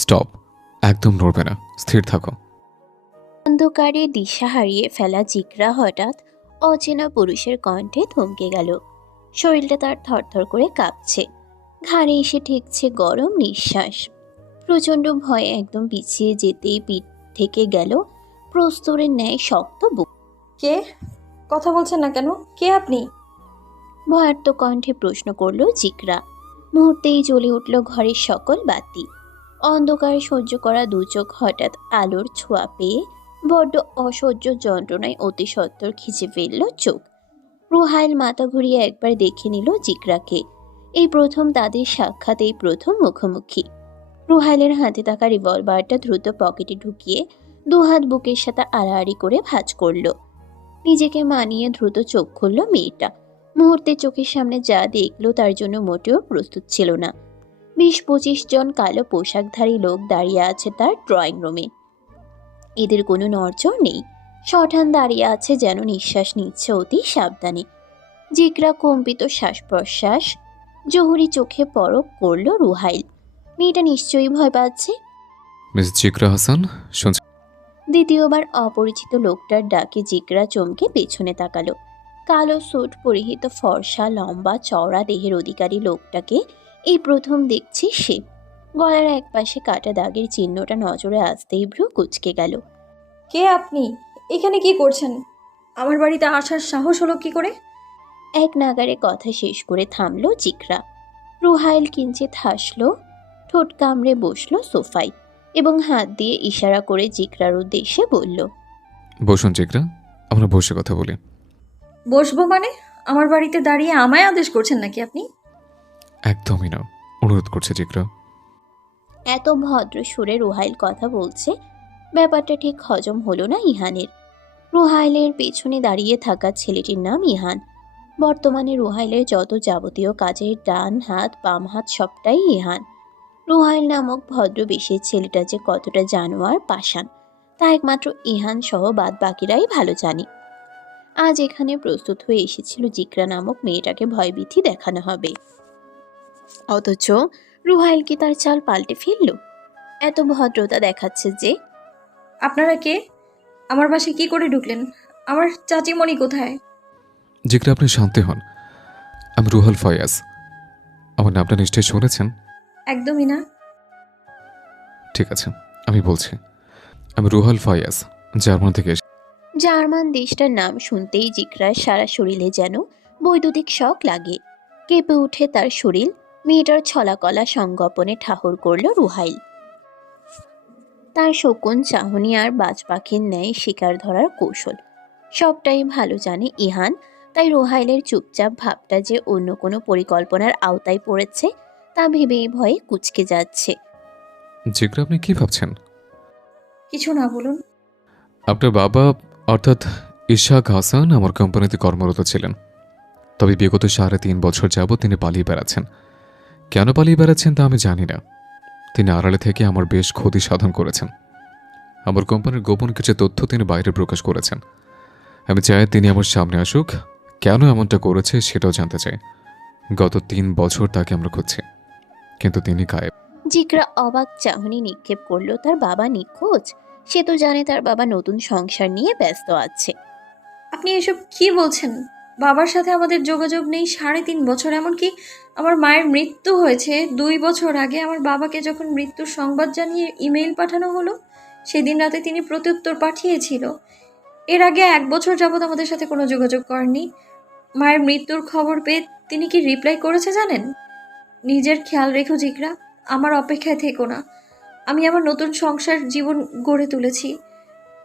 Stop, একদম নড়বে না, স্থির থাকো। অন্ধকারে দিশা হারিয়ে ফেলা জিগরা হঠাৎ অচেনা পুরুষের কণ্ঠে থমকে গেল। শরীরটা তার থরথর করে কাঁপছে, ঘাড়ে এসে ঠেকছে গরম নিঃশ্বাস। প্রচণ্ড ভয়ে একদম পিছিয়ে যেতেই পিঠ থেকে গেল প্রস্তরের ন্যায় শক্ত বুক। কে? কথা বলছেন না কেন? কে আপনি? ভয়ার্ত কণ্ঠে প্রশ্ন করল জিগরা। মুহূর্তেই জ্বলে উঠল ঘরের সকল বাতি। অন্ধকার সহ্য করা দু চোখ হঠাৎ আলোর ছোঁয়া পেয়ে বড্ড অসহ্য যন্ত্রণায় অতি সত্বর খিচে ফেলল চোখ। রুহাইল মাথা ঘুরিয়ে একবার দেখে নিল জিগরাকে। এই প্রথম তাদের সাক্ষাৎ, এই প্রথম মুখোমুখি। রুহাইলের হাতে থাকা রিভলভারটা দ্রুত পকেটে ঢুকিয়ে দুহাত বুকের সাথে আড়াআড়ি করে ভাঁজ করল। নিজেকে মানিয়ে দ্রুত চোখ খুলল মেয়েটা। মুহূর্তে চোখের সামনে যা দেখলো তার জন্য মোটেও প্রস্তুত ছিল না। ২০-২৫ জন কালো পোশাকধারী লোক দাঁড়িয়ে আছে তার ড্রয়িং রুমে। এদের কোনো নড়চড় নেই, শঠান দাঁড়িয়ে আছে যেন নিঃশ্বাস নিচ্ছে অতি সাবধানে। জিগরা কম্পিত শ্বাস প্রশ্বাস, জহুরি চোখে পরক করল রুহাইল। মেয়েটা নিশ্চয়ই ভয় পাচ্ছে। মিস জিগরা হাসান, শুনছি। দ্বিতীয়বার অপরিচিত লোকটার ডাকে জিগরা চমকে পেছনে তাকালো। কালো স্যুট পরিহিত ফর্সা লম্বা চওড়া দেহের অধিকারী লোকটাকে এই প্রথম দেখছে সে। গলার একপাশে কাটা দাগের চিহ্নটা নজরে আসতেই ভ্রু কুঁচকে গেল। কে আপনি? এখানে কি করছেন? আমার বাড়িতে আসার সাহস হলো কি করে? এক নাগারে কথা শেষ করে থামলো জিগরা। রুহাইল কিঞ্চিত হাসলো, ঠোঁট কামড়ে বসলো সোফায় এবং হাত দিয়ে ইশারা করে জিগরার উদ্দেশ্যে বলল, বসুন জিগরা, আমরা বসে কথা বলি। বসবো মানে? আমার বাড়িতে দাঁড়িয়ে আমায় আদেশ করছেন নাকি আপনি? একদমই না, অনুরোধ করছে জিগরা। এত ভদ্র সুরে রুহাইল কথা বলছে, ব্যাপারটা ঠিক হজম হলো না ইহানের। রুহাইলের পেছনে দাঁড়িয়ে থাকা ছেলেটির নাম ইহান। বর্তমানে রুহাইলের যত যাবতীয় কাজের ডান হাত বাম হাত সবটাই ইহান। রুহাইল নামক ভদ্রবেশের ছেলেটা যে কতটা জানোয়ার পাষাণ তা একমাত্র ইহান সহ বাদ বাকিরাই ভালো জানে। আজ এখানে প্রস্তুত হয়ে এসেছিল জিগরা নামক মেয়েটাকে ভয়ভীতি দেখানো হবে, অথচ রুহাইল কি তার চাল পাল্টে ফেলল? এত ভদ্রতা দেখাচ্ছে যে। আপনারা কে? আমার বাসায় কি করে ঢুকলেন? আমার চাচিমণি কোথায়? জিগরা, আপনি শান্তি হন। আমি রুহাল ফয়াজ। আমার নামটা নিশ্চয়ই শুনেছেন। একদমই না। ঠিক আছে, আমি বলছি। আমি রুহাল ফয়াজ, জার্মান থেকে এসে। জার্মান দেশটার নাম শুনতেই জিগরার সারা শরীরে যেন বৈদ্যুতিক শক লাগে। কেঁপে উঠে তার শরীর। মেয়েটার ছলাকলা সংগোপনে ঠাহর করল রুহাইল। তার শকুন চাহনি আর বাজ পাখির ন্যায় শিকার ধরার কৌশল সবটাই ভালো জানে ইহান। তাই রুহাইলের চুপচাপ ভাবটা যে অন্য কোনো পরিকল্পনার আওতায় পড়েছে তা ভেবেই ভয়ে কুঁচকে যাচ্ছে। জিগরা, আপনি কি ভাবছেন? কিছু না, বলুন। আপনার বাবা অর্থাৎ ইশাক হাসান আমার কোম্পানিতে কর্মরত ছিলেন। তবে বিগত ৩.৫ বছর যাবৎ তিনি পালিয়ে বেড়াচ্ছেন। কেন পালিয়ে বেড়াচ্ছেন তা আমি জানি না। তিনি আড়ালে থেকে আমার বেশ ক্ষতি সাধন করেছেন। আমার কোম্পানির গোপন কিছু তথ্য তিনি বাইরে প্রকাশ করেছেন। আমি চাই তিনি আমার সামনে আসুক, কেন এমনটা করেছে সেটাও জানতে চাই। গত ৩ বছর তাকে আমরা খুঁজছি, কিন্তু তিনি গায়েব। জিগরা অবাক চাহনি নিক্ষেপ করলো। তার বাবা নিখোঁজ? সে তো জানে তার বাবা নতুন সংসার নিয়ে ব্যস্ত আছে। আপনি এসব কি বলছেন? বাবার সাথে আমাদের যোগাযোগ নেই ৩.৫ বছর। এমনকি আমার মায়ের মৃত্যু হয়েছে ২ বছর আগে। আমার বাবাকে যখন মৃত্যুর সংবাদ জানিয়ে ইমেইল পাঠানো হলো, সেদিন রাতে তিনি প্রত্যুত্তর পাঠিয়েছিল। এর আগে ১ বছর যাবৎ আমাদের সাথে কোনো যোগাযোগ করেননি। মায়ের মৃত্যুর খবর পেয়ে তিনি কি রিপ্লাই করেছে জানেন? নিজের খেয়াল রেখো জিগরা, আমার অপেক্ষায় থেকো না। আমি আমার নতুন সংসার জীবন গড়ে তুলেছি।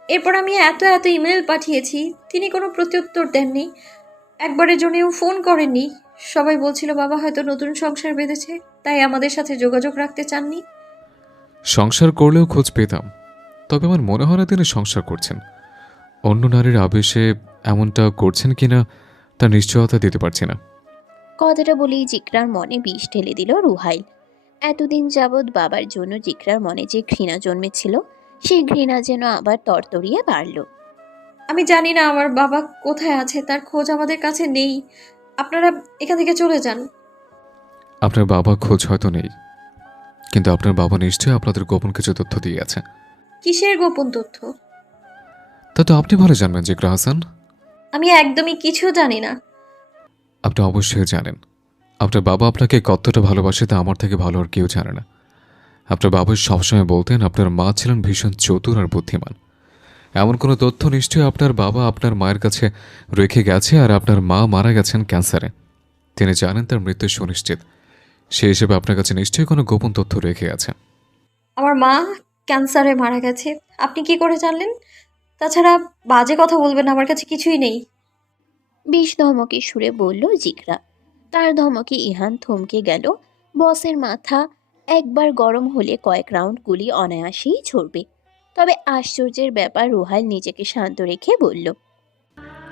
এরপর আমি এত এত ইমেল পাঠিয়েছি, তিনি কোনো প্রত্যুত্তর দেননি, একবারের জন্যও ফোন করেননি। সবাই বলছিল বাবা হয়তো নতুন সংসার বেঁধেছে, তাই আমাদের সাথে যোগাযোগ রাখতে চাননি। সংসার করলেও খোঁজ পেতাম, তবে আমার মনে হয় না তিনি সংসার করছেন। অন্য নারীর আবেশে এমনটা করছেন কিনা তার নিশ্চয়তা দিতে পারছি না। কথাটা বলেই জিগরার মনে বিষ ঢেলে দিল রুহাইল। এতদিন যাবৎ বাবার জন্য জিগরার মনে যে ঘৃণা জন্মেছিল, সেই ঘৃণা যেন আবার তরতরিয়ে বাড়ল। আমি জানি না আমার বাবা কোথায় আছে, তার খোঁজ আমাদের কাছে নেই। আপনারা এখান থেকে চলে যান। আপনার বাবা খোঁজ হয়তো নেই, কিন্তু আপনার বাবা নিশ্চয়ই আপনাদের গোপন কিছু তথ্য দিয়ে আছে। কিসের গোপন তথ্য? তা তো আপনি ভালো জানবেন জিকরা হাসান। আমি একদমই কিছু জানি না। আপনি অবশ্যই জানেন। আপনার বাবা আপনাকে কতটা ভালোবাসে তা আমার থেকে ভালো আর কেউ জানে না। আপনার বাবা সবসময় বলতেন আপনার মা ছিলেন ভীষণ চতুর আর বুদ্ধিমান। এমন কোনো তথ্য নিশ্চয়ই আপনার বাবা আপনার মায়ের কাছে রেখে গেছে, আর আপনার মা মারা গেছেন ক্যান্সারে। তিনি জানেন তার মৃত্যু সুনিশ্চিত। সে হিসেবে আপনার কাছে নিশ্চয়ই কোনো গোপন তথ্য রেখে গেছে। আমার মা ক্যান্সারে মারা গেছে। আপনি কি করে জানলেন? তাছাড়া বাজে কথা বলবেন, আমার কাছে কিছুই নেই। বিষ ধমকে সুরে বলল জিকরা। তার ধমকে ইহান থমকে গেল। বসের মাথা একবার গরম হলে কয়েক রাউন্ড গুলি অনায়াসেই ছড়বে। তবে আশ্চর্যের ব্যাপার, রুহাইল নিজেকে শান্ত রেখে বলল,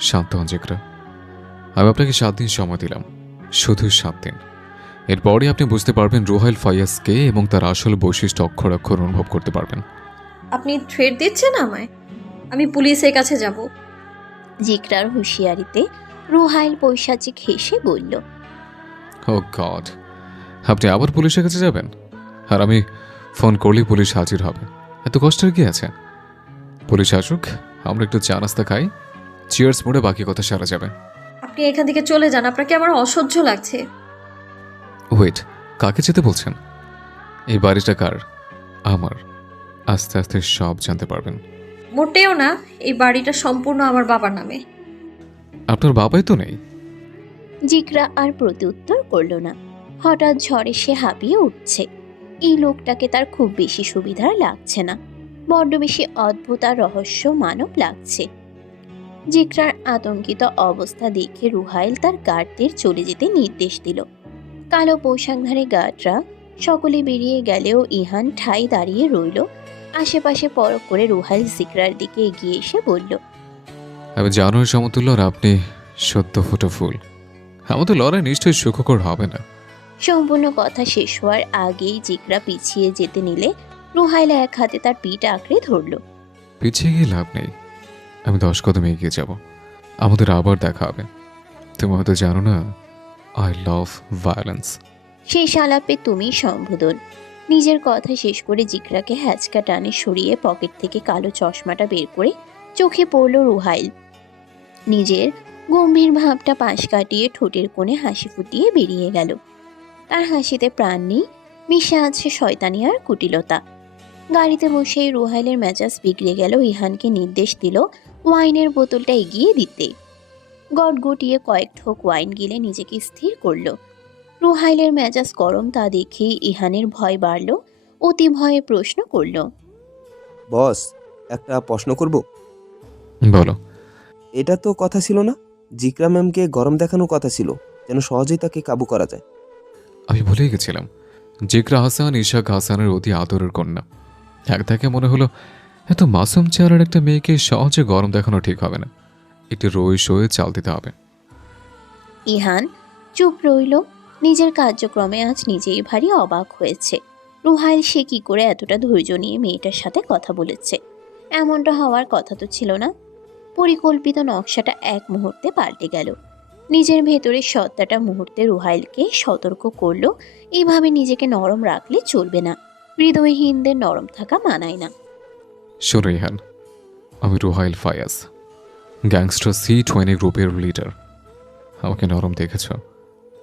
শান্ত হন জিকরা। আমি আপনাকে 7 দিন সময় দিলাম, শুধু 7 দিন। এরপরই আপনি বুঝতে পারবেন রুহাইল ফাইয়াজ কে এবং তার আসল বৈশিষ্ট্য অক্ষর অক্ষর অনুভব করতে পারবেন। আপনি থ্রেট দিচ্ছেন আমায়? আমি পুলিশের কাছে যাব। জিকরার হুঁশিয়ারিতে রুহাইল পৈশাচিক হেসে বলল, ও গড, আপনি আবার পুলিশের কাছে যাবেন? আর আমি ফোন করলেই পুলিশ হাজির হবে, এত কষ্টের কি আছে? পুলিশ আসুক, আমরা একটু চা নাস্তা খাই, চিয়ার্স মোড়ে বাকি কথা সারা যাবে। আপনি এখান থেকে চলে যান, আপনাকে আমার অসহ্য লাগছে। ওয়েট, কাকে যেতে বলছেন? এই বাড়িটা কার? আমার। আস্তে আস্তে সব জানতে পারবেন। মোটেও না, এই বাড়িটা সম্পূর্ণ আমার বাবার নামে। আপনার বাবাই তো নেই। জিকরা আর প্রত্যুত্তর করল না। হঠাৎ ঝড়ে সে হাঁপিয়ে উঠছে। এই লোকটাকে তার খুব বেশি সুবিধার লাগছে না, বড্ড বেশি অদ্ভুত আর রহস্য মানব লাগছে। জিকরার আতঙ্কিত অবস্থা দেখে রুহাইল তার গার্ডদের চলে যেতে নির্দেশ দিল। কালো পোশাকধারী গার্ডরা সকলে বেরিয়ে গেলেও ইহান ঠাই দাঁড়িয়ে রইল। আশেপাশে পরখ করে রুহাইল জিকরার দিকে এগিয়ে এসে বলল, আমি জানোয়ার সমতুল্য আর আপনি সত্য ফুটো ফুল। আমাদের লড়াই নিশ্চয়ই সুখকর হবে না। সম্পূর্ণ কথা শেষ হওয়ার আগেই জিকরা পিছিয়ে যেতে নিলে রুহাইল এক হাতে তার পিঠ আঁকড়ে ধরল। পিছিয়ে গিয়ে লাভ নেই, আমি 10 কদম এগিয়ে যাব। আমাদের আবার দেখা হবে। তুমি হয়তো জানো না, আই লাভ ভায়োলেন্স। শেষ আলাপে তুমি সম্বোধন। নিজের কথা শেষ করে জিকরাকে হ্যাচকা টানে সরিয়ে পকেট থেকে কালো চশমাটা বের করে চোখে পড়ল রুহাইল। নিজের গম্ভীর ভাবটা পাশ কাটিয়ে ঠোঁটের কোণে হাসি ফুটিয়ে বেরিয়ে গেল। তার হাসিতে প্রাণ নেই, মিশে আছে শয়তানি আর কুটিলতা। গাড়িতে বসেই রুহাইলের মেজাজ বিগড়ে গেল। ইহানকে নির্দেশ দিল ওয়াইনের বোতলটা এগিয়ে দিতে। গটগটিয়ে কয়েক ঠোক ওয়াইন গিলে নিজেকে স্থির করল। রুহাইলের মেজাজ গরম তা দেখেই ইহানের ভয় বাড়ল। অতি ভয়ে প্রশ্ন করল, বস, একটা প্রশ্ন করব? বলো। এটা তো কথা ছিল না, জিকরা ম্যামকে গরম দেখানোর কথা ছিল, যেন সহজেই তাকে কাবু করা যায়। আমি ভুলেই গেছিলাম, জিকরা হাসান ইশাক হাসানের অতি আদরের কন্যা। এক থেকে মনে হলো এত মাসুম চেহারার একটা মেয়েকে সহজে গরম দেখানো ঠিক হবে না, একটু রই সয়ে চাল দিতে হবে। ইহান চুপ রইল। নিজের কার্যক্রমে আজ নিজেই ভারী অবাক হয়েছে। রুহাইল সে কি করে এতটা ধৈর্য নিয়ে মেয়েটার সাথে কথা বলেছে? এমনটা হওয়ার কথা তো ছিল না। পরিকল্পিত নকশাটা এক মুহূর্তে পাল্টে গেল। নিজের ভেতরের সত্তাটা মুহূর্তে রুহাইলকে সতর্ক করল, এইভাবে নিজেকে নরম রাখলে চলবে না। হৃদয়হীনদের নরম থাকা মানায় না। শোনো ইহান, আমি রুহাইল ফায়াজ, গ্যাংস্টার C20 গ্রুপের লিডার। আমাকে নরম দেখেছ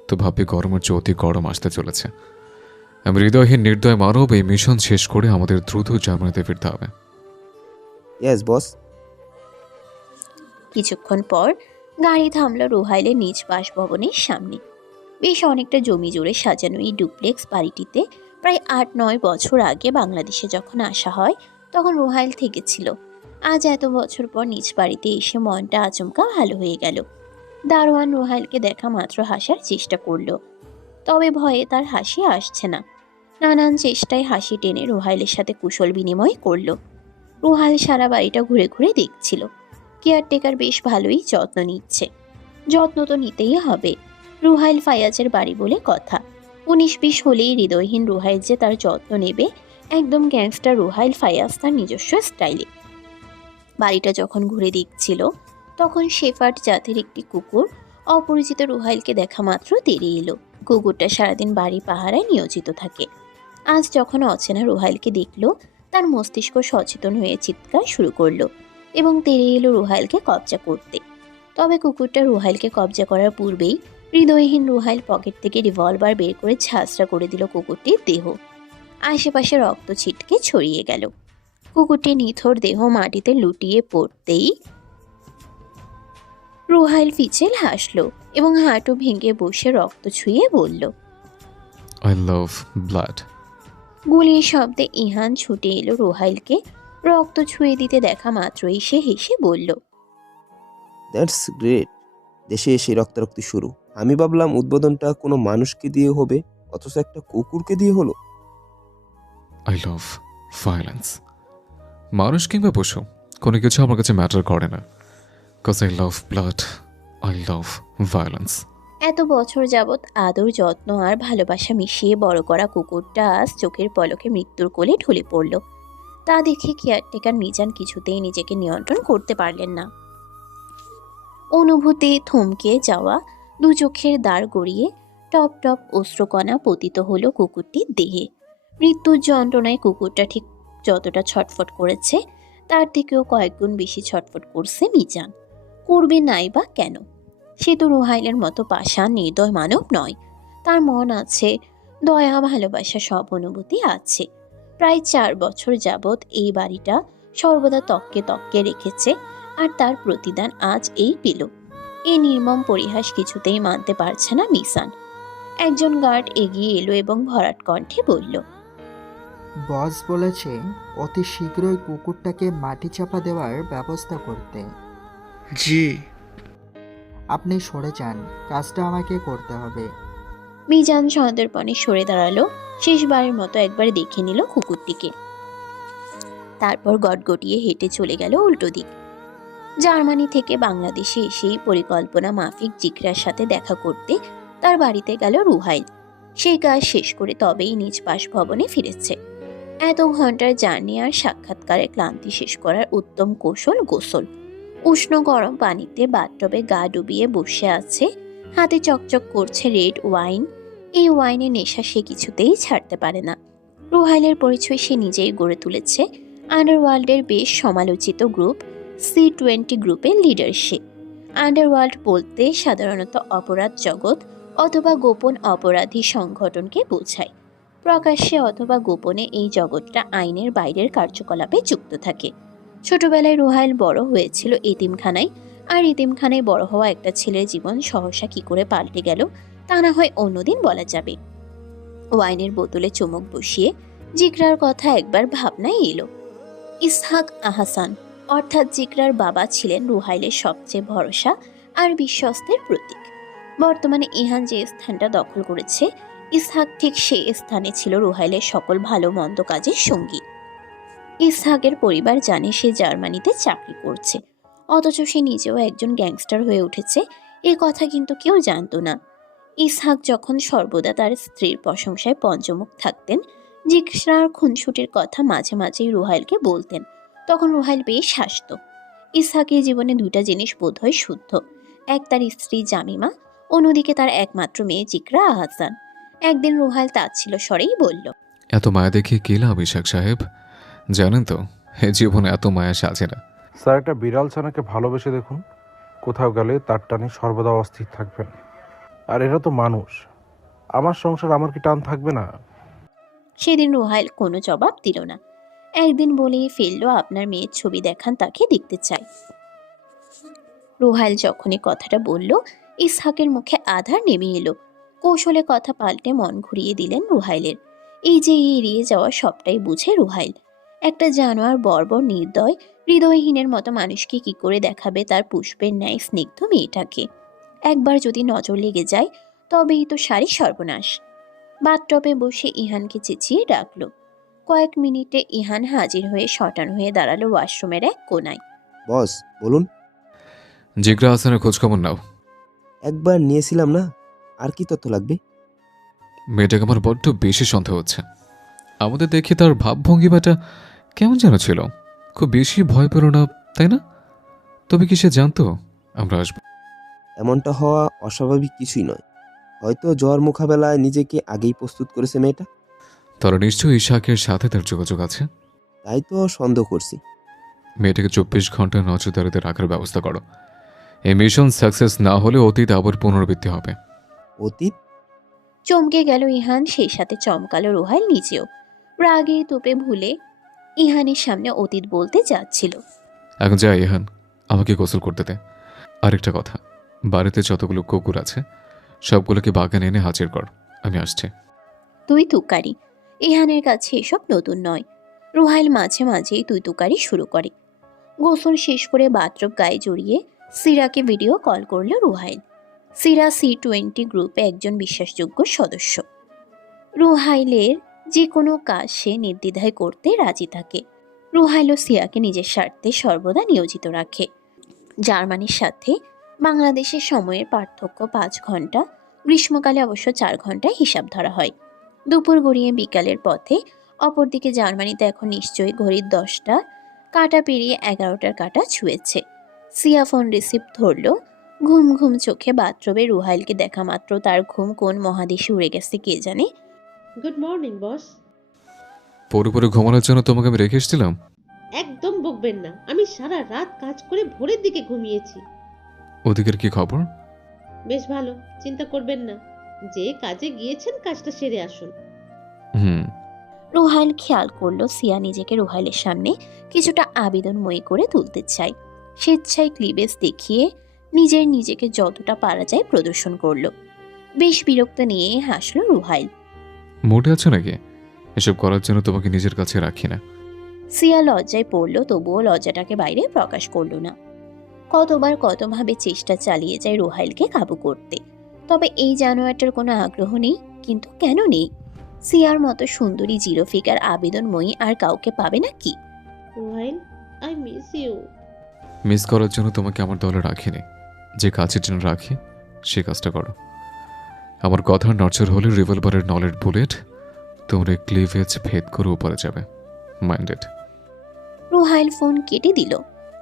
তো ভাববে গরমের চেয়ে অতি গরম আসতে চলেছে। আমি হৃদয়হীন নির্দয় মানব। এই মিশন শেষ করে আমাদের দ্রুত জার্মানিতে ফিরতে হবে। Yes boss. কিছুক্ষণ পর গাড়ি থামল রুহাইলের নিজ বাসভবনের সামনে। বেশ অনেকটা জমি জুড়ে সাজানো এই ডুপ্লেক্স বাড়িটিতে প্রায় 8-9 বছর আগে বাংলাদেশে যখন আসা হয় তখন রুহাইল থেকেছিল। আজ এত বছর পর নিজ বাড়িতে এসে মনটা আচমকা ভালো হয়ে গেল। দারোয়ান রুহাইলকে দেখা মাত্র হাসার চেষ্টা করল, তবে ভয়ে তার হাসি আসছে না। নানান চেষ্টায় হাসি টেনে রুহাইলের সাথে কুশল বিনিময় করল। রুহাইল সারা বাড়িটা ঘুরে ঘুরে দেখছিল। কেয়ারটেকার বেশ ভালোই যত্ন নিচ্ছে। যত্ন তো নিতেই হবে, রুহাইল ফায়াজের বাড়ি বলে কথা। 19-20 হলেই হৃদয়হীন রুহাইল যে তার যত্ন নেবে, একদম গ্যাংস্টার রুহাইল ফায়াজ তার নিজস্ব স্টাইলে। বাড়িটা যখন ঘুরে দেখছিল তখন শেফার্ড জাতের একটি কুকুর অপরিচিত রুহাইলকে দেখা মাত্র তেড়ে এলো। কুকুরটা সারাদিন বাড়ি পাহারায় নিয়োজিত থাকে। আজ যখন অচেনা রুহাইলকে দেখল, তার মস্তিষ্ক সচেতন হয়ে চিৎকার শুরু করলো এবং তেড়ে এলো রুহাইলকে কবজা করতে। তবে কুকুরটা রুহাইলকে কবজা করার পূর্বেই হৃদয়হীন রুহাইল পকেট থেকে রিভলভার বের করে ঝাঁঝরা করে দিল কুকুরটির দেহ। আশেপাশে রক্ত ছিটকে ছড়িয়ে গেল। কুকুরটির নিথর দেহ মাটিতে লুটিয়ে পড়তেই রুহাইল ফিচেল হাসল এবং হাঁটু ভেঙে বসে রক্ত ছুঁয়ে বলল। I love blood. গুলির শব্দে ইহান ছুটে এলো রুহাইলকে রক্ত ছুঁয়ে দিতে দেখা মাত্রই সে হেসে বলল। That's great. দেশে এসে রক্তারক্তি শুরু। আমি ভাবলাম উদ্বোধনটা কোনো মানুষকে দিয়ে হবে, অথচ একটা কুকুরকে দিয়ে হলো। I love violence. মানুষ কিংবা পশু কোনো কিছু আমার কাছে ম্যাটার করে না, cause I love blood, I love violence. এত বছর যাবৎ আদর যত্ন আর ভালোবাসা মিশিয়ে বড় করা কুকুরটা আজ চোখের পলকে মৃত্যুর কোলে ঢলে পড়ল। তা দেখে কেয়ারটেকার মিজান কিছুতেই নিজেকে নিয়ন্ত্রণ করতে পারলেন না। অনুভূতি থমকে যাওয়া দু চোখের দ্বার গড়িয়ে টপ টপ অশ্রুকণা পতিত হলো কুকুরটির দেহে। মৃত্যুর যন্ত্রণায় কুকুরটা ঠিক যতটা ছটফট করেছে তার থেকেও কয়েকগুণ বেশি ছটফট করছে মিজান। করবে নাই বা কেন? সে তো রুহাইলের মতো পাষাণ নির্দয় মানব নয়। তার মন আছে, দয়া ভালোবাসা সব অনুভূতি আছে। প্রায় 4 বছর যাবৎ এই বাড়িটা সর্বদা তককে তককে রেখেছে, আর তার প্রতিদান আজ এই পেল। এই নির্মম পরিহাস কিছুতেই মানতে পারছে না মিসান। একজন গার্ড এগিয়ে এলো এবং ভরাট কণ্ঠে বলল। বস বলেছে অতি শীঘ্রই কুকুরটাকে মাটি চাপা দেওয়ার ব্যবস্থা করতে। জি। আপনি সরে যান, কাজটা আমাকে করতে হবে। মিজান সন্তর্পণে সরে দাঁড়ালো, শেষবারের মতো একবার দেখে নিল কুকুরটিকে। তারপর গটগটিয়ে হেঁটে চলে গেল উল্টো দিক। জার্মানি থেকে বাংলাদেশে এসেই পরিকল্পনা মাফিক জিকরার সাথে দেখা করতে তার বাড়িতে গেল রুহাইল। সেই কাজ শেষ করে তবেই নিজ বাসভবনে ফিরেছে। এত ঘন্টার জার্নি আর সাক্ষাৎকারের ক্লান্তি শেষ করার উত্তম কৌশল গোসল। উষ্ণ গরম পানিতে বাথটবে গা ডুবিয়ে বসে আছে, হাতে চকচক করছে রেড ওয়াইন। এই ওয়াইনের নেশা সে কিছুতেই ছাড়তে পারে না। রুহাইলের পরিচয় সে নিজেই গড়ে তুলেছে। আন্ডারওয়ার্ল্ডের বেশ সমালোচিত গ্রুপ C20 গ্রুপের লিডার সে। আন্ডারওয়ার্ল্ড বলতে সাধারণত অপরাধ জগৎ অথবা গোপন অপরাধী সংগঠনকে বোঝায়। প্রকাশ্যে অথবা গোপনে এই জগৎটা আইনের বাইরের কার্যকলাপে যুক্ত থাকে। ছোটবেলায় রুহাইল বড় হয়েছিল এতিমখানায়, আর এতিমখানায় বড় হওয়া একটা ছেলের জীবন সহসা কি করে পাল্টে গেল তা না হয় অন্যদিন বলা যাবে। ওয়াইনের বোতলে চুমুক বসিয়ে জিকরার কথা একবার ভাবনায় এলো। ইসহাক আহসান অর্থাৎ জিকরার বাবা ছিলেন রুহাইলের সবচেয়ে ভরসা আর বিশ্বস্তের প্রতীক। বর্তমানে ইহান যে স্থানটা দখল করেছে, ইসহাক ঠিক সেই স্থানে ছিল রুহাইলের সকল ভালো মন্দ কাজের সঙ্গী। ইসহাকের পরিবার জানে সে জার্মানিতে চাকরি করছে, অথচ সে নিজেও একজন গ্যাংস্টার হয়ে উঠেছে এ কথা কিন্তু কেউ জানতো না। ইসহাক যখন সর্বদা তার স্ত্রীর প্রশংসায় পঞ্চমুখ থাকতেন, জিকরার খুনসুটির কথা মাঝে মাঝেই রুহাইলকে বলতেন, তখন রুহাইল বেশ হাসত। ইসহাকের জীবনে দুটা জিনিস বোধহয় শুদ্ধ, এক তার স্ত্রী জামিমা, অন্যদিকে তার একমাত্র মেয়ে জিকরা আহসান। একদিন রুহাইল তাচ্ছিল স্বরেই বলল, এত মায়া দেখে কি লাভ ইশাক সাহেব? জানেন তো এ জীবনে এত মায়া সাজে না। স্যার, একটা বিড়াল ছানাকে ভালোবেসে দেখুন, কোথাও গেলে তার টানে সর্বদা অস্থির থাকবেন। আর এরা তো মানুষ। আমার সংসার, আমার কি টান থাকবে না? সেদিন রুহাইল কোনো জবাব দিল না। একদিন বলেই ফেললো, আপনার মেয়ের ছবি দেখান, তাকে দেখতে চাই। রুহাইল যখনই কথাটা বলল, ইসহাকের মুখে আধার নেমে এলো। কৌশলে কথা পাল্টে মন ঘুরিয়ে দিলেন রুহাইলের। এই যে এড়িয়ে যাওয়া সবটাই বুঝে রুহাইল। একটা জানোয়ার বর্বর নির্দয় হৃদয়হীনের মতো মানুষকে কি করে দেখাবে তার পুষ্পের ন্যায় স্নিগ্ধ মেয়েটাকে? একবার যদি নজর লেগে যায় তবেই তো সারি সর্বনাশ। বাথটবে বসে ইহানকে চেঁচিয়ে ডাকলো। কয়েক মিনিটে ইহান হাজির হয়ে শটান হয়ে দাঁড়ালো ওয়াশরুমের এক কোনায়। বস বলুন। জিকরা হাসানের খোঁজখবর নাও। একবার নিয়েছিলাম না, আর কি তথ্য লাগবে? মেয়েটাকে আমার বড্ড বেশি সন্দেহ হচ্ছে। আমাদের দেখে তার ভাবভঙ্গিমাটা কেমন যেন ছিল। খুব বেশি ভয় পেল না, তাই না? তবে কি সে জানতো আমরা আসবো? এমনটা হওয়া অস্বাভাবিক কিছুই নয়। হয়তো জ্বর মোকাবেলায় নিজেকে আগেই প্রস্তুত করেছে মেয়েটা। তারা নিশ্চয়ই ইশাকের সাথে তার যোগাযোগ আছে। তাই তো সন্দেহ করছি। মেয়েটাকে 24 ঘন্টা নজরদারিতে রাখার ব্যবস্থা করো। এই মিশন সাকসেস না হলে অতীত আবার পুনরাবৃত্তি হবে। অতীত? চমকে গেল ইহান, সেই সাথে চমকালো রুহাইল নিজেও। রাগে তোপে ভুলে ইহানের সামনে অতীত বলতে যাচ্ছিল। এখন যাই ইহান, আমাকে গোসল করতে দে। আরেকটা কথা, বাড়িতে যতগুলো কুকুর আছে সবগুলোকে বাগানে এনে হাজির কর, আমি আসছি। তুই তুকারি। ইহানের কাছে এসব নতুন নয়। রুহাইল মাঝে মাঝেই তুই তুকারি শুরু করে। গোসল শেষ করে বাথরুম গায়ে জড়িয়ে সিরাকে ভিডিও কল করলো রুহাইল। সিরা C20 গ্রুপে একজন বিশ্বাসযোগ্য সদস্য। রুহাইলের যে কোনো কাজ সে নির্দ্বিধায় করতে রাজি থাকে। রুহাইল ও সিয়াকে নিজের স্বার্থে সর্বদা নিয়োজিত রাখে। জার্মানির সাথে বাংলাদেশের সময়ের পার্থক্য 5 ঘন্টা, গ্রীষ্মকালে অবশ্য 4 ঘন্টায় হিসাব ধরা হয়। দুপুর গড়িয়ে বিকালের পথে। অপরদিকে জার্মানিতে এখন নিশ্চয়ই ঘড়ির 10টা কাঁটা পেরিয়ে 11টার কাঁটা ছুঁয়েছে। সিয়া ফোন রিসিভ ধরল। ঘুম ঘুম চোখে বাথরুমে রুহাইলকে দেখা মাত্র তার ঘুম কোন মহাদেশে উড়ে গেছে কে জানে। Good morning boss. পুরোপুরি ঘুমানোর জন্য তোমাকে আমি রেখে এসেছিলাম। একদম বকবেন না, আমি সারা রাত কাজ করে ভোরের দিকে ঘুমিয়েছি। ওদিকের কি খবর? বেশ ভালো, চিন্তা করবেন না। যে কাজে গিয়েছেন কাজটা সেরে আসুন। হুম। রুহাইল খেয়াল করলো সিয়া নিজেকে রুহাইলের সামনে কিছুটা আবেদনময়ী করে তুলতে চায়। স্বেচ্ছায় ক্লিবেজ দেখিয়ে নিজেকে যতটা পারা যায় প্রদর্শন করলো। বেশ বিরক্ত নিয়ে হাসলো রুহাইল। মোটে আছো নাকি? এসব করার জন্য তোমাকে নিজের কাছে রাখি না। সিয়া লজ্জায় পড়লো, তবুও লজ্জাটাকে বাইরে প্রকাশ করলো না। কতবার কতভাবে চেষ্টা চালিয়ে যায় রুহাইলকে কাবু করতে, তবে এই জানোয়ারটার কোনো আগ্রহ নেই। কিন্তু কেন নেই? সিয়ার মতো সুন্দরী জিরো ফিগার আবেদনময়ী আর কাউকে পাবে না কি? Rohail, I miss you. Miss করার জন্য তোমাকে আমার দলে রাখিনি। যে কাজের জন্য রাখি সে কাজটা করো। আমার কথার নড়চড় হলে রিভলভারের নলের বুলেট তোমরা ক্লিভেজ ভেদ করে উপরে যাবে। মাইন্ডেড। রুহাইল ফোন কেটে দিল।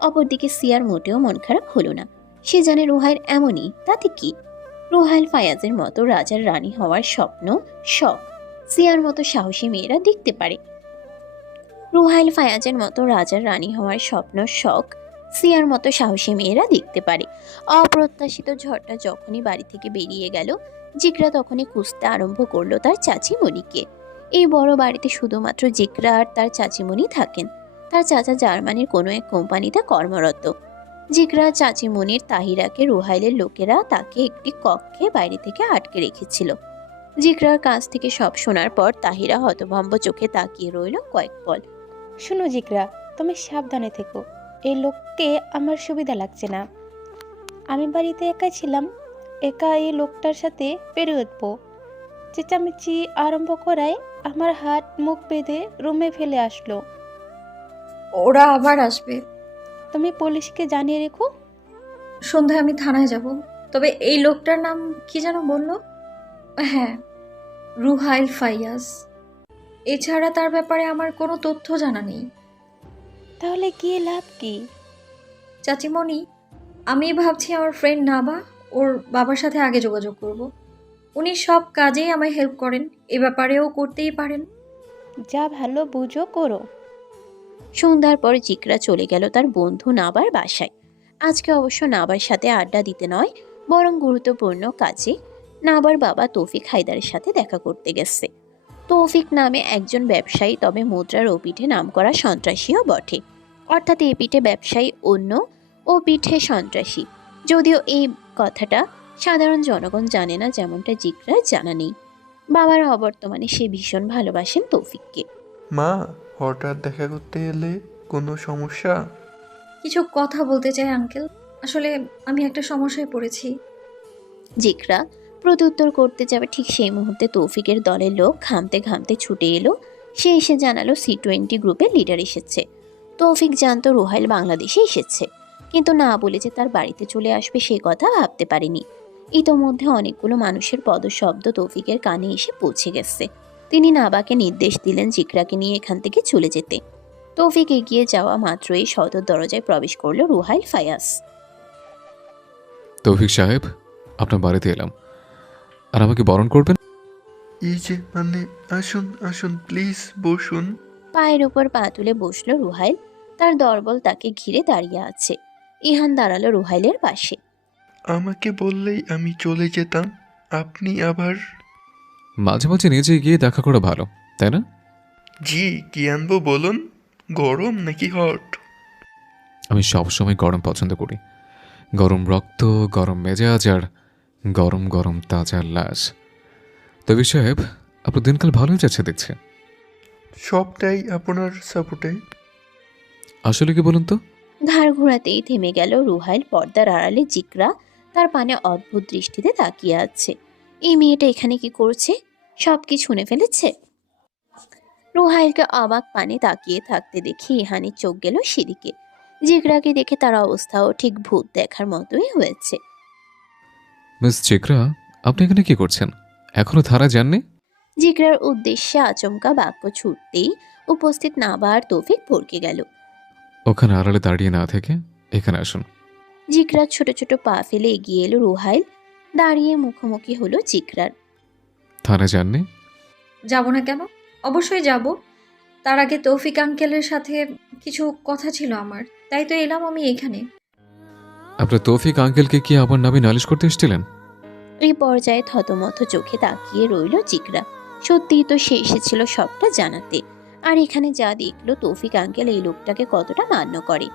অপরদিকে সিয়ার মোটেও মন খারাপ হলো না। সে জানে রুহাইল এমনই, তাতে কি? রুহাইল ফায়াজের মতো রাজার রানী হওয়ার স্বপ্ন, শখ সিয়ার মতো সাহসী মেয়েরা দেখতে পারে। রুহাইল ফায়াজের মতো রাজার রানী হওয়ার স্বপ্ন, শখ সিয়ার মতো সাহসী মেয়েরা দেখতে পারে। অপ্রত্যাশিত ঝড়টা যখনই বাড়ি থেকে বেরিয়ে গেল, জিকরা তখনই খুঁজতে আরম্ভ করলো তার চাচিমণিকে। এই বড় বাড়িতে শুধুমাত্র জিকরা আর তার চাচিমণি থাকেন। তার চাচা জার্মানির কোনো এক কোম্পানিতে কর্মরত। জিকরা চাচিমণির তাহিরাকে রুহাইলের লোকেরা তাকে একটি কক্ষে বাইরে থেকে আটকে রেখেছিল। জিকরার কাছ থেকে সব শোনার পর তাহিরা হতভম্ব চোখে তাকিয়ে রইল কয়েক পল। শোনো জিকরা, তুমি সাবধানে থেকো। এই লোককে আমার সুবিধা লাগছে না। আমি বাড়িতে একাই ছিলাম, একা এই লোকটার সাথে পেরে উঠবো। চেঁচামেচি আরম্ভ করায় আমার হাত মুখ বেঁধে রুমে ফেলে আসলো। ওরা আবার আসবে। তুমি পুলিশকে জানিয়ে রেখো। সন্ধ্যায় আমি থানায় যাব। তবে এই লোকটার নাম কি যেন বললো? হ্যাঁ, রুহাইল ফাইয়াজ। এছাড়া তার ব্যাপারে আমার কোনো তথ্য জানা নেই। তাহলে গিয়ে লাভ কি? চাচিমণি, আমি ভাবছি আমার ফ্রেন্ড নাবা ওর বাবার সাথে আগে যোগাযোগ করব। উনি সব কাজেই আমায় হেল্প করেন, এ ব্যাপারেও করতেই পারেন। যা ভালো বুঝো করো। সন্ধ্যার পর জিকরা চলে গেল তার বন্ধু নাবার বাসায়। আজকে অবশ্য নাবার সাথে আড্ডা দিতে নয়, বরং গুরুত্বপূর্ণ কাজে নাবার বাবা তৌফিক হায়দারের সাথে দেখা করতে গেছে। তৌফিক নামে একজন ব্যবসায়ী, তবে মুদ্রার ও পিঠে নামকরা সন্ত্রাসীও বটে। অর্থাৎ এ পিঠে ব্যবসায়ী অন্য, ও পিঠে সন্ত্রাসী। যদিও এই কথাটা সাধারণ জনগণ জানে না, যেমনটা জিকরার জানা নেই। বাবার অবর্তমানে সে ভীষণ ভালোবাসেন তৌফিককে। মা, হঠাৎ দেখা করতে এলে কোনো সমস্যা? কিছু কথা বলতে চাই আঙ্কেল। আসলে আমি একটা সমস্যায় পড়েছি। জিকরা প্রত্যুত্তর করতে যাবে, ঠিক সেই মুহূর্তে তৌফিকের দলের লোক ঘামতে ঘামতে ছুটে এলো। সে এসে জানালো C20 গ্রুপের লিডার এসেছে। তৌফিক জানতো রুহাইল বাংলাদেশে এসেছে, কিন্তু না বলে যে তার বাড়িতে চলে আসবে সে কথা ভাবতে পারেনি। ইতোমধ্যে অনেকগুলো মানুষের পদশব্দ তৌফিকের কানে এসে পৌঁছে গেছে। তিনি নাবাকে নির্দেশ দিলেন জিকরাকে নিয়ে এখান থেকে চলে যেতে। তৌফিক এগিয়ে যাওয়া মাত্রই সদর দরজায় প্রবেশ করলো রুহাইল ফায়াজ। তৌফিক সাহেব, আপনার বাড়িতে এলাম, আর আমাকে বরণ করবেন? এই যে মানে আসুন আসুন প্লিজ বসুন। পায়ের উপর পা তুলে বসলো রুহাইল। তার দলবল তাকে ঘিরে দাঁড়িয়ে আছে। ইহান দাঁড়ালো রুহাইলের পাশে। আমাকে বললেই আমি চলে যেতাম, আপনি আবার। মাঝে মাঝে নিজে গিয়ে দেখা করা ভালো, তাই না? জি, কি আনবো বলুন? গরম নাকি হট? আমি সবসময় গরম পছন্দ করি। গরম রক্ত, গরম মেজাজ আর গরম গরম তাজা লাশ। তবে সাহেব, আপনার দিনকাল ভালোই যাচ্ছে দেখছে। সবটাই আপনার সাপোর্টে। আসলে কি বলুন তো? ঘাড় ঘোরাতেই থেমে গেল রুহাইল। পর্দার আড়ালে জিকরা তার পানে অদ্ভুত দৃষ্টিতে তাকিয়ে আছে। এই মেয়েটা এখানে কি করছে? সব কি শুনে ফেলেছে? রুহাইলকে অবাক পানে তাকিয়ে থাকতে দেখে ইহানের চোখ গেল সেদিকে। জিগরাকে দেখে তার অবস্থাও ঠিক ভূত দেখার মতোই হয়েছে। মিস চিকরা, আপনি এখানে কি করছেন? এখনো থানা যাননি? জিগরার উদ্দেশ্যে আচমকা বাক্য ছুটতেই উপস্থিত নাবার তৌফিক ভরকে গেল। ওখানে আড়ালে দাঁড়িয়ে না থেকে এখানে আসুন। জিগরার ছোট ছোট পা ফেলে এগিয়ে এলো রুহাইল। দাঁড়িয়ে মুখোমুখি হলো জিগরার। থানা যাননি? যাব না কেন? অবশ্যই যাব। তার আগে তৌফিক আঙ্কেলের সাথে কিছু কথা ছিল আমার, তাই তো এলাম আমি এখানে। আপনার তৌফিক আঙ্কেলকে কি আমার নামে নালিশ করতে এসেছিলেন? এই পর্যায়ে থতমত চোখে তাকিয়ে রইল জিগরা। সত্যিই তো সে এসেছিল সবটা জানাতে। আর এখানে যা দেখলো তৌফিক আঙ্কেল এই লোকটাকে কতটা মান্য করে।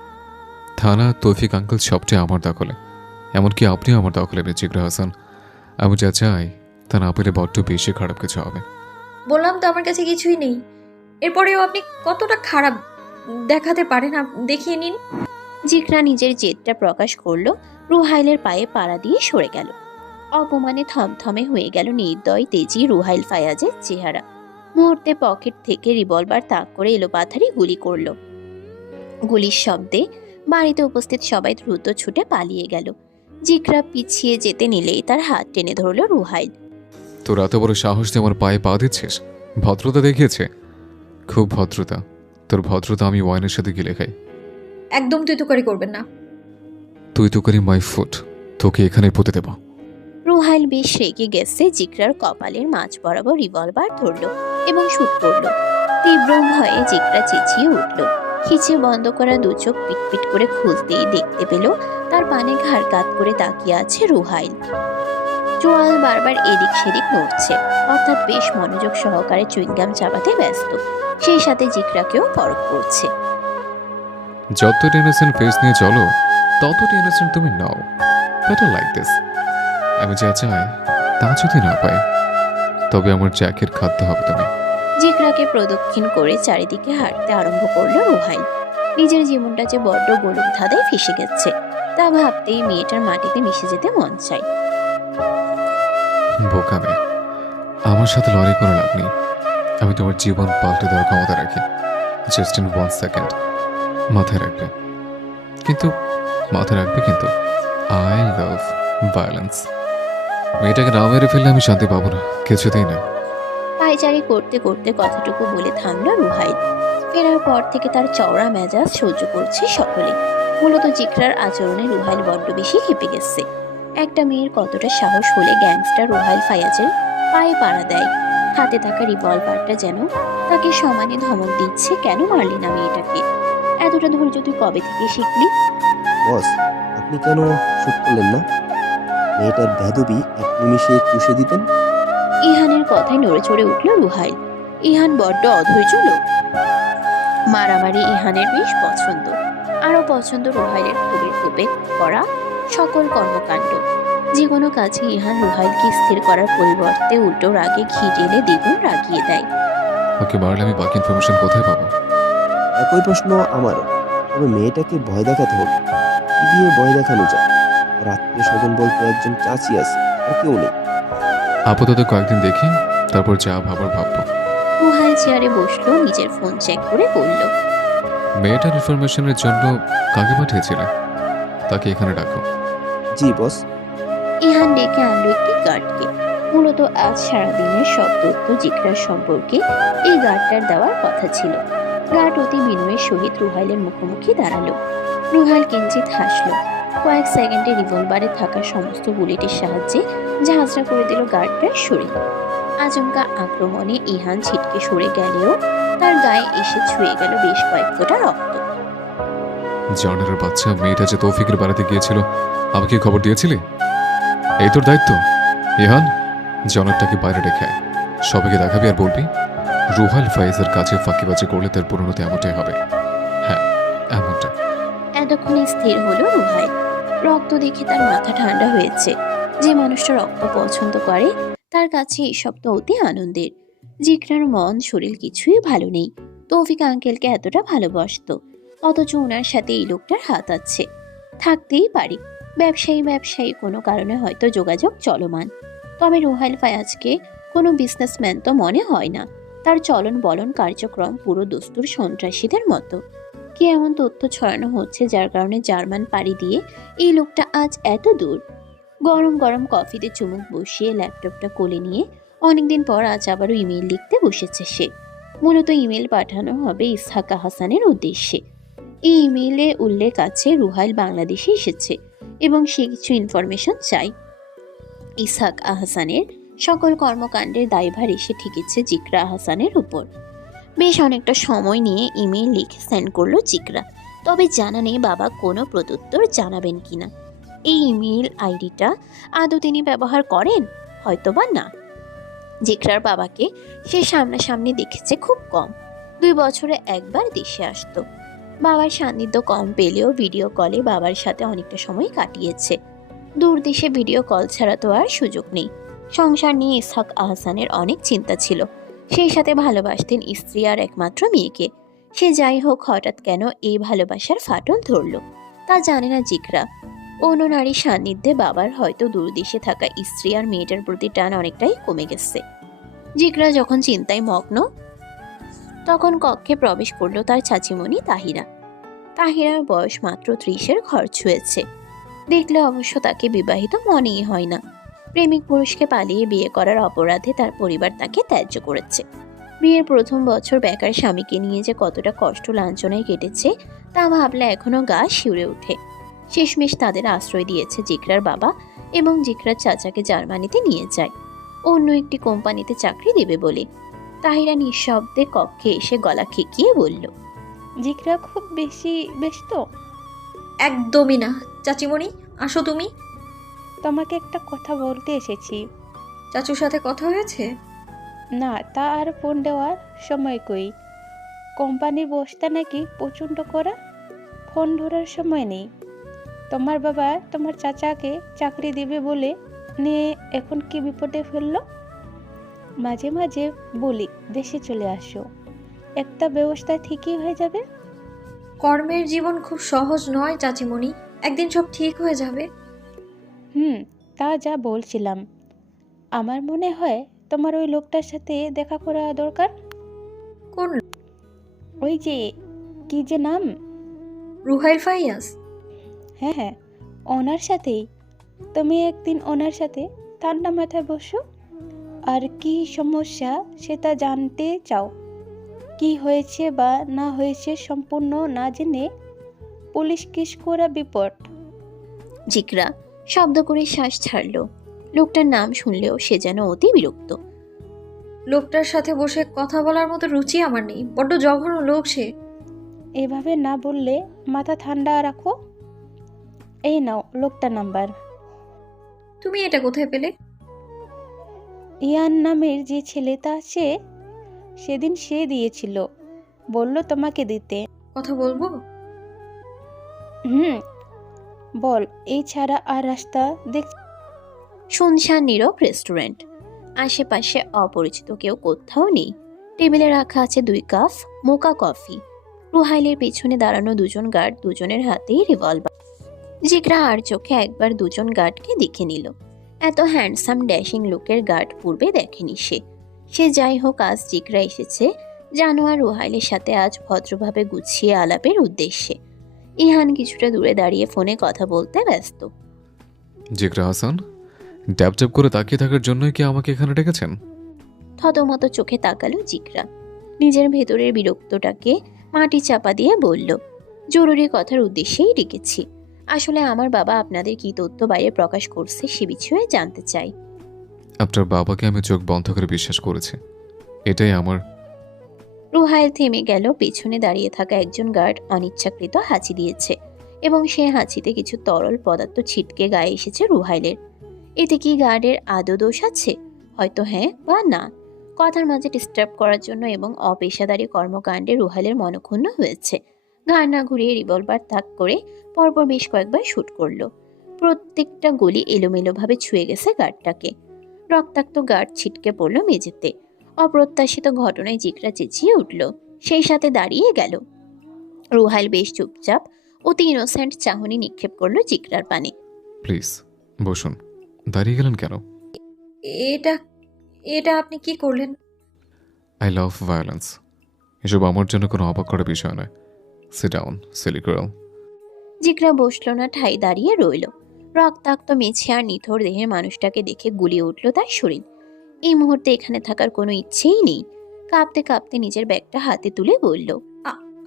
থানা, তৌফিক আঙ্কেল সবটাই আমার দখলে। এমনকি আপনিও আমার দখলে, চিকরা হাসান। আমি যা চাই তা না পেলে বড্ড বেশি খারাপ কিছু হবে। বললাম তো আমার কাছে কিছুই নেই। এরপরেও আপনি কতটা খারাপ দেখাতে পারেন দেখিয়ে নিন। জিগরা নিজের জেদটা প্রকাশ করলো। রুহাইলের পায়ে পাড়া দিয়ে সরে গেল। অপমানে থমথমে হয়ে গেল নির্দয় তেজি রুহাইল ফায়াজের চেহারা। মুহূর্তে পকেট থেকে রিভলভার তাক করে এলোপাথারি গুলি করলো। গুলির শব্দে বাড়িতে উপস্থিত সবাই দ্রুত ছুটে পালিয়ে গেল। জিগরা পিছিয়ে যেতে নিলেই তার হাত টেনে ধরল রুহাইল। তোর এত বড় সাহস দিয়ে আমার পায়ে পা দিচ্ছিস? ভদ্রতা দেখিয়েছে, খুব ভদ্রতা। তোর ভদ্রতা আমি ওয়াইনের সাথে গিলে খাই। একদম তুই করবেন না। তুই তো করি মাই ফুট, তোকে এখানে পুঁতে দেব। রুহাইল বেশ রেগে গেছে। জিগরার কপালের মাঝ বরাবর রিভলভার ধরলো এবং শুট করলো। তীব্র ভয়ে জিগরা চেঁচিয়ে উঠল। খিচে বন্ধ করা দু চোখ পিটপিট করে খুলতেই দেখতে পেল তার পানে ঘাড় কাত করে তাকিয়ে আছে রুহাইল। চোয়াল বারবার এদিক সেদিক নড়ছে, অর্থাৎ বেশ মনোযোগ সহকারে চুইংগাম চাপাতে ব্যস্ত। সেই সাথে জিগরাকেও পরখ করছে। যত ইনোসেন্ট ফেস নিয়ে চলো ততটা ইনোসেন্ট তুমি নাও। Better like this. আমি যা চাই তা যদি না পাই তবে আমার জ্যাকের খাদ্য হবে তুমি। জিগরাকে প্রদক্ষিণ করে চারিদিকে হাঁটতে আরম্ভ করলো রুহাইল। নিজের জীবনটা যে বড্ড গোলক ধাঁধায় ফেসে গেছে তা ভাবতেই মেয়েটার মাটিতে মিশে যেতে মন চায়। বোকা মেয়ে, আমার সাথে লড়াই করে লাভ নেই। আমি তোমার জীবন পাল্টে দেওয়ার ক্ষমতা রাখি। Just in 1 second. মাথায় রাখবে কিন্তু, আই লাভ ভায়োলেন্স। মেয়েটাকে না মেরে ফেললে আমি শান্তি পাবো না, কিছুতেই না। পায়চারি করতে করতে কথাটুকু বলে থামলো রুহাইল। ফেরার পর থেকে তার চওড়া মেজাজ সহ্য করছে সকলে। মূলত জিগরার আচরণে রুহাইল বড্ড বেশি খেপে গেছে। একটা মেয়ের কতটা সাহস হলে গ্যাংস্টার রুহাইল ফায়াজের পায়ে পাড়া দেয়। হাতে থাকা রিভলভারটা যেন তাকে সমানে ধমক দিচ্ছে, কেন মারলি না মেয়েটাকে? এতটা ধৈর্য তুই কবে থেকে শিখলি? বস, আপনি কেন শুট করলেন না? মেয়েটার বেদবি এক নিমিষে চুষে দিতেন। ইহানের কথায় নড়ে চড়ে উঠল রুহাইল। ইহান বড্ড অধৈর্য লোক। মারামারি ইহানের বেশ পছন্দ। আরো পছন্দ রুহাইলের ক্ষোভের ক্ষোভে করা সকল কর্মকাণ্ড। যে কোনো কাজে ইহান রুহাইলকে স্থির করার পরিবর্তে উল্টো রাগে ঘি ঢেলে দ্বিগুণ রাগিয়ে দেয়। ওকে মারলে আমি বাকি ইনফরমেশন কোথায় পাবো? একই প্রশ্ন আমারও। তবে মেয়েটাকে ভয় দেখাতে হবে। কি দিয়ে ভয় দেখানো যায়? আর আত্মীয় স্বজন বলতে একজন চাচি আছে, আর কেউ নেই। আপাতত কয়েকদিন দেখি, তারপর যা ভাবার ভাববো। রুহাইল চেয়ারে বসলো, নিজের ফোন চেক করে বলল, মেয়েটার ইনফরমেশনের জন্য কাকে পাঠিয়েছিলে? তাকে এখানে ডাকো। জি বস। ইহান ডেকে আনলো একটি গার্ডকে। মূলত আজ সারাদিনের সব তথ্য জিগরার সম্পর্কে এই গার্ডটার দেওয়ার কথা ছিল। গার্ড অতি বিনয়ের সহিত রুহাইলের মুখোমুখি দাঁড়ালো। রুহাইল কিঞ্চিত হাসলো। কয়েক সেকেন্ডে রিভলভারে থাকা সমস্ত বুলেটের সাহায্যে ঝাঁঝরা করে দিল গার্ডটার শরীর। আচমকা আক্রমণে ইহান ছিটকে সরে গেলেও তার গায়ে এসে ছুঁয়ে গেল বেশ কয়েক ফোঁটা রক্ত। জানের বাচ্চা মেয়েটা যে তৌফিকের বাড়িতে গিয়েছিল, আমাকে খবর দিয়েছিলি? এই তোর দায়িত্ব। ইহান, জনারটাকে বাইরে রেখে আয়। সবাইকে দেখাবি আর বলবি রুহাইল ফাইজের কাছে ফাঁকিবাজি করলে তার পরিণতি এমনটাই হবে। হ্যাঁ, এমনটা। এতক্ষণে স্থির হলো রুহাইল। রক্ত দেখে তার মাথা ঠান্ডা হয়েছে। যে মানুষটা রক্ত পছন্দ করে তার কাছে এসব তো অতি আনন্দের। জিকরার মন শরীর কিছুই ভালো নেই। তৌফিক আঙ্কেলকে এতটা ভালোবাসতো, অথচ ওনার সাথে এই লোকটার হাত আছে। থাকতেই পারে ব্যবসায়ী কোনো কারণে হয়তো যোগাযোগ চলমান। তবে রুহাইল ফায়াজকে কোনো বিজনেসম্যান তো মনে হয় না। তার চলন বলন কার্যক্রম পুরো দস্তুর সন্ত্রাসীদের মতো। কি এমন তথ্য ছড়ানো হচ্ছে যার কারণে জার্মান পাড়ি দিয়ে এই লোকটা আজ এত দূর? গরম গরম কফিতে চুমুক বসিয়ে ল্যাপটপটা কোলে নিয়ে অনেকদিন পর আজ আবারও ইমেল লিখতে বসেছে সে। মূলত ইমেল পাঠানো হবে ইসহাক হাসানের উদ্দেশ্যে। এই ইমেইলে উল্লেখ আছে রুহাইল বাংলাদেশে এসেছে এবং সে কিছু ইনফরমেশন চাই। ইসহাক আহসানের সকল কর্মকাণ্ডের দায়ভার এসে ঠেকেছে জিকরা আহসানের উপর। বেশ অনেকটা সময় নিয়ে ইমেইল লিখে সেন্ড করলো জিকরা। তবে জানা নেই বাবা কোনো প্রত্যুত্তর জানাবেন কিনা। এই ইমেইল আইডিটা আদৌ তিনি ব্যবহার করেন, হয়তোবা না। জিকরার বাবাকে সে সামনাসামনি দেখেছে খুব কম। 2 বছরে একবার দেশে আসতো। বাবার সান্নিধ্য কম পেলেও ভিডিও কলে বাবার সাথে অনেকটা সময় কাটিয়েছে। দূর দেশে ভিডিও কল ছাড়া তো আর সুযোগ নেই। সংসার নিয়ে ইসহাক আহসানের অনেক চিন্তা ছিল। সেই সাথে ভালোবাসতেন স্ত্রী আর একমাত্র মেয়েকে। সে যাই হোক, হঠাৎ কেন এই ভালোবাসার ফাটল ধরল তা জানে না জিকরা। অন্য নারীর সান্নিধ্যে বাবার হয়তো দূরদেশে থাকা স্ত্রী আর মেয়েটার প্রতি টান অনেকটাই কমে গেছে। জিকরা যখন চিন্তায় মগ্ন, তখন কক্ষে প্রবেশ করলো তার চাচিমণি তাহিরা। তাহিরার বয়স মাত্র 30-এর ঘর ছুঁয়েছে। দেখলে অবশ্য তাকে বিবাহিত মনেই হয় না। প্রেমিক পুরুষকে পালিয়ে বিয়ে করার অপরাধে তার পরিবার তাকে ত্যায্য করেছে। বিয়ের প্রথম বছর বেকার স্বামীকে নিয়ে যে কতটা কষ্ট লাঞ্ছনায় কেটেছে তা ভাবলে এখনো গা শিউরে ওঠে। শেষমেশ তাদের আশ্রয় দিয়েছে জিকরার বাবা এবং জিকরার চাচাকে জার্মানিতে নিয়ে যায় অন্য একটি কোম্পানিতে চাকরি দেবে বলে। তাহিরা নিঃশব্দে কক্ষে এসে গলা খেকিয়ে বলল, জিকরা খুব বেশি ব্যস্ত? একদমই না। চাচিমণি, আসো তুমি। তোমাকে একটা কথা বলতে এসেছি। চাচুর সাথে কথা হয়েছে? না, তা আর ফোন দেওয়ার সময় কই। কোম্পানির বসটা নাকি প্রচণ্ড করা, ফোন ধরার সময় নেই। তোমার বাবা তোমার চাচাকে চাকরি দেবে বলে নিয়ে এখন কি বিপদে ফেললো। মাঝে মাঝে বলি দেশে চলে আসো, একটা ব্যবস্থা ঠিকই হয়ে যাবে। কর্মের জীবন খুব সহজ নয় চাচিমণি, একদিন সব ঠিক হয়ে যাবে। তা যা বলছিলাম, আমার মনে হয় তোমার ওই লোকটার সাথে দেখা করা দরকার। কোন? ওই যে কি যে নাম? রুহাইল ফাইয়াজ? হ্যাঁ, ওনার সাথেই। তুমি একদিন ওনার সাথে ঠান্ডা মাথায় বসো আর কি সমস্যা সেটা জানতে চাও। কি হয়েছে বা না হয়েছে সম্পূর্ণ না জেনে পুলিশ কেস করা বিপদ। জিকরা শব্দ করে শ্বাস ছাড়ল। লোকটার নাম শুনলেও সে যেন অতি বিরক্ত। লোকটার সাথে বসে কথা বলার মতো রুচি আমার নেই, বড্ড জঘন্য লোক সে। এভাবে না বললে মাথা ঠান্ডা রাখো। এই নাও লোকটার নাম্বার। তুমি এটা কোথায় পেলে? ইয়ান নামের যে ছেলেটা আছে সেদিন সে দিয়েছিল, বলল তোমাকে দিতে। কথা বলবো? বল। এই ছাড়া আর রাস্তা দেখ? শুনশান নীরব রেস্টুরেন্ট। আশেপাশে অপরিচিত কেউ কোথাও নেই। টেবিলে রাখা আছে 2 কাপ মোকা কফি। রুহাইলের পেছনে দাঁড়ানো 2জন গার্ড, দুজনের হাতেই রিভলভার। জিকরা আর চোখে একবার 2জন গার্ডকে দেখে নিল। এত হ্যান্ডসাম ড্যাশিং লুকের গার্ড পূর্বে দেখেনি সে যাই হোক, আজ জিকরা এসেছে জানোয়ার রুহাইলের সাথে আজ ভদ্রভাবে গুছিয়ে আলাপের উদ্দেশ্যে। ইহান কিছুটা দূরে দাঁড়িয়ে ফোনে কথা বলতে ব্যস্ত। জিকরা হাসান, ড্যাব ড্যাব করে তাকিয়ে থাকার জন্যই কি আমাকে এখানে ডেকেছেন? থতমত চোখে তাকালো জিকরা। নিজের ভেতরের বিরক্তটাকে মাটি চাপা দিয়ে বলল, জরুরি কথার উদ্দেশ্যেই ডেকেছি। আসলে আমার বাবা আপনাদের কি তথ্য বাইরে প্রকাশ করছে সে বিষয়ে জানতে চাই। আপনার বাবাকে আমি চোখ বন্ধ করে বিশ্বাস করেছি। এটাই আমার। রুহাইল থেমে গেল। পেছনে দাঁড়িয়ে থাকা একজন গার্ড অনিচ্ছাকৃত হাঁচি দিয়েছে এবং সে হাঁচিতে কিছু তরল পদার্থ ছিটকে গায়ে এসেছে রুহাইলের। এতে কি গার্ডের আদৌ দোষ আছে? হয়তো হ্যাঁ বা না। কথার মাঝে ডিস্টার্ব করার জন্য এবং অপেশাদারী কর্মকাণ্ডে রুহাইলের মনক্ষুণ্ণ হয়েছে। ঘাড় না ঘুরিয়ে রিভলভার তাক করে পরপর বেশ কয়েকবার শুট করলো। প্রত্যেকটা গুলি এলোমেলোভাবে ছুঁয়ে গেছে গার্ডটাকে। রক্তাক্ত গার্ড ছিটকে পড়ল মেঝেতে। অপ্রত্যাশিত ঘটনায় জিকরা চেঁচিয়ে উঠল, সেই সাথে দাঁড়িয়ে গেল। রুহাইল বেশ চুপচাপ অতি ইনোসেন্ট চাহনি নিক্ষেপ করলো জিকরার পানে। প্লিজ বসুন। দাঁড়িয়ে গেলেন কেন? এটা এটা আপনি কি করলেন? I love violence. এসব আমার জন্য কোনো অবাক করার বিষয় নয়। Sit down silly girl. Zikra বসলো না, ঠাই দাঁড়িয়ে রইল। রক্তাক্ত মেছে আর নিথর দেহের মানুষটাকে দেখে গুলিয়ে উঠল তার শরীর। এই মুহূর্তে এখানে থাকার কোনো ইচ্ছেই নেই। কাঁপতে কাঁপতে নিজের ব্যাগটা হাতে তুলে বলল,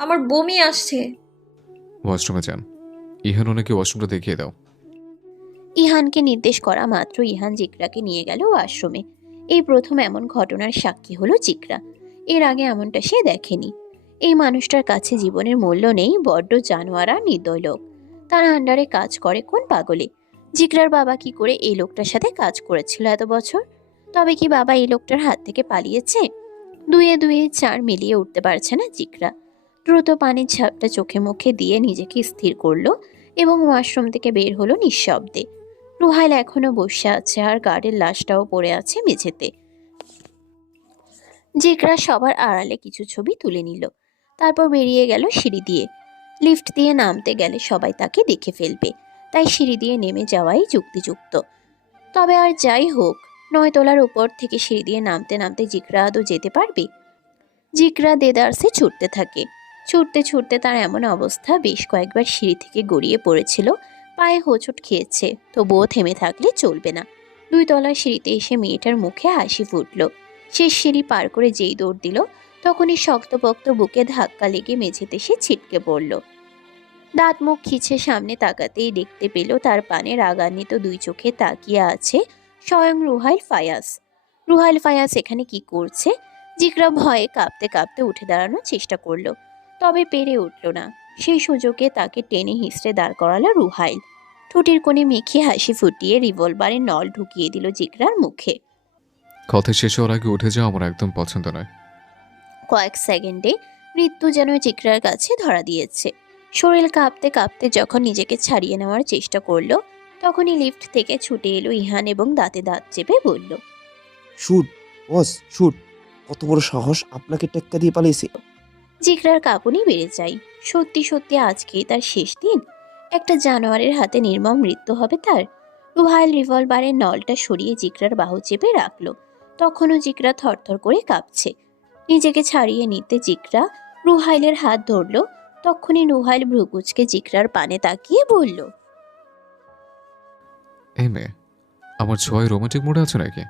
আমার বমি আসছে। ওয়াশরুমে যান। ইহান ওনাকে ওয়াশরুমটা দেখিয়ে দাও। ইহানকে নির্দেশ করা মাত্র ইহান জিকরাকে নিয়ে গেল ওয়াশরুমে। এই প্রথম এমন ঘটনার সাক্ষী হলো জিকরা। এর আগে এমনটা সে দেখেনি। এই মানুষটার কাছে জীবনের মূল্য নেই। বড্ড জানোয়ার আর নির্দয় লোক। তার আন্ডারে কাজ করে কোন পাগলে? জিকরার বাবা কি করে এই লোকটার সাথে কাজ করেছিল এত বছর? তবে কি বাবা এই লোকটার হাত থেকে পালিয়েছে? দুয়ে দুয়ে চার মিলিয়ে উঠতে পারছে না জিকরা। দ্রুত পানির ঝাপটা চোখে মুখে দিয়ে নিজেকে স্থির করলো এবং ওয়াশরুম থেকে বের হলো নিঃশব্দে। রুহাইল এখনো বসে আছে আর গার্ডের লাশটাও পড়ে আছে মেঝেতে। জিকরা সবার আড়ালে কিছু ছবি তুলে নিল। তারপর বেরিয়ে গেল সিঁড়ি দিয়ে। লিফট দিয়ে নামতে গেলে সবাই তাকে দেখে ফেলবে, তাই সিঁড়ি দিয়ে নেমে যাওয়াই যুক্তিযুক্ত। তবে আর যাই হোক, 9 তলার উপর থেকে সিঁড়ি দিয়ে নামতে নামতে জিকরা আদৌ যেতে পারবে? জিকরা দেদারসে ছুটতে থাকে। ছুটতে ছুটতে তার এমন অবস্থা, বেশ কয়েকবার সিঁড়ি থেকে গড়িয়ে পড়েছিল, পায়ে হোঁচট খেয়েছে। তবুও থেমে থাকলে চলবে না। 2 তলার সিঁড়িতে এসে মেয়েটার মুখে হাসি ফুটল। শেষ সিঁড়ি পার করে যেই দৌড় দিল, তখনই শক্তপোক্ত বুকে ধাক্কা লেগে মেঝেতে সে ছিটকে পড়ল। দাঁত মুখ খিচে সামনে তাকাতেই দেখতে পেল তার পানে রাগান্বিত 2 চোখে তাকিয়ে আছে স্বয়ং রুহাইল ফায়াজ। রুহাইল ফায়াজ এখানে কি করছে? জিকরা ভয়ে কাঁপতে কাঁপতে উঠে দাঁড়ানোর চেষ্টা করলো, তবে পেরে উঠল না। সেই সুযোগে তাকে টেনে হিঁচড়ে দাঁড় করালো রুহাইল। ঠোঁটের কোণে মেখে হাসি ফুটিয়ে রিভলভারের নল ঢুকিয়ে দিল জিকরার মুখে। কথা শেষ হওয়ার আগে উঠে যাওয়া আমার একদম পছন্দ নয়। কয়েক সেকেন্ডে মৃত্যু যেন জিকরার কাছে ধরা দিয়েছে। শরীর কাঁপতে কাঁপতে যখন নিজেকে ছাড়িয়ে নেওয়ার চেষ্টা করলো, তখনই লিফট থেকে ছুটে এলো ইহান এবং দাঁতে দাঁত চেপে বলল, শুট বস শুট। কত বড় সাহস, আপনাকে টেক্কা দিয়ে পালিয়েছে। জিকরার কাঁপুনি বেড়ে যায়। সত্যি সত্যি আজকেই তার শেষ দিন। একটা জানোয়ারের হাতে নির্মম মৃত্যু হবে তার। রুহাইল রিভলভারের নলটা সরিয়ে জিকরার বাহু চেপে রাখলো। তখনও জিকরা থরথর করে কাঁপছে। নিজেকে ছাড়িয়ে নিতে জিকরা রুহাইলের হাত ধরল। তখনই রুহাইল ভ্রুকুচকে জিকরার পানে তাকিয়ে বলল, এই মেয়ে, আমার ছোঁয়ায় রোমান্টিক মুডে আছো নাকি?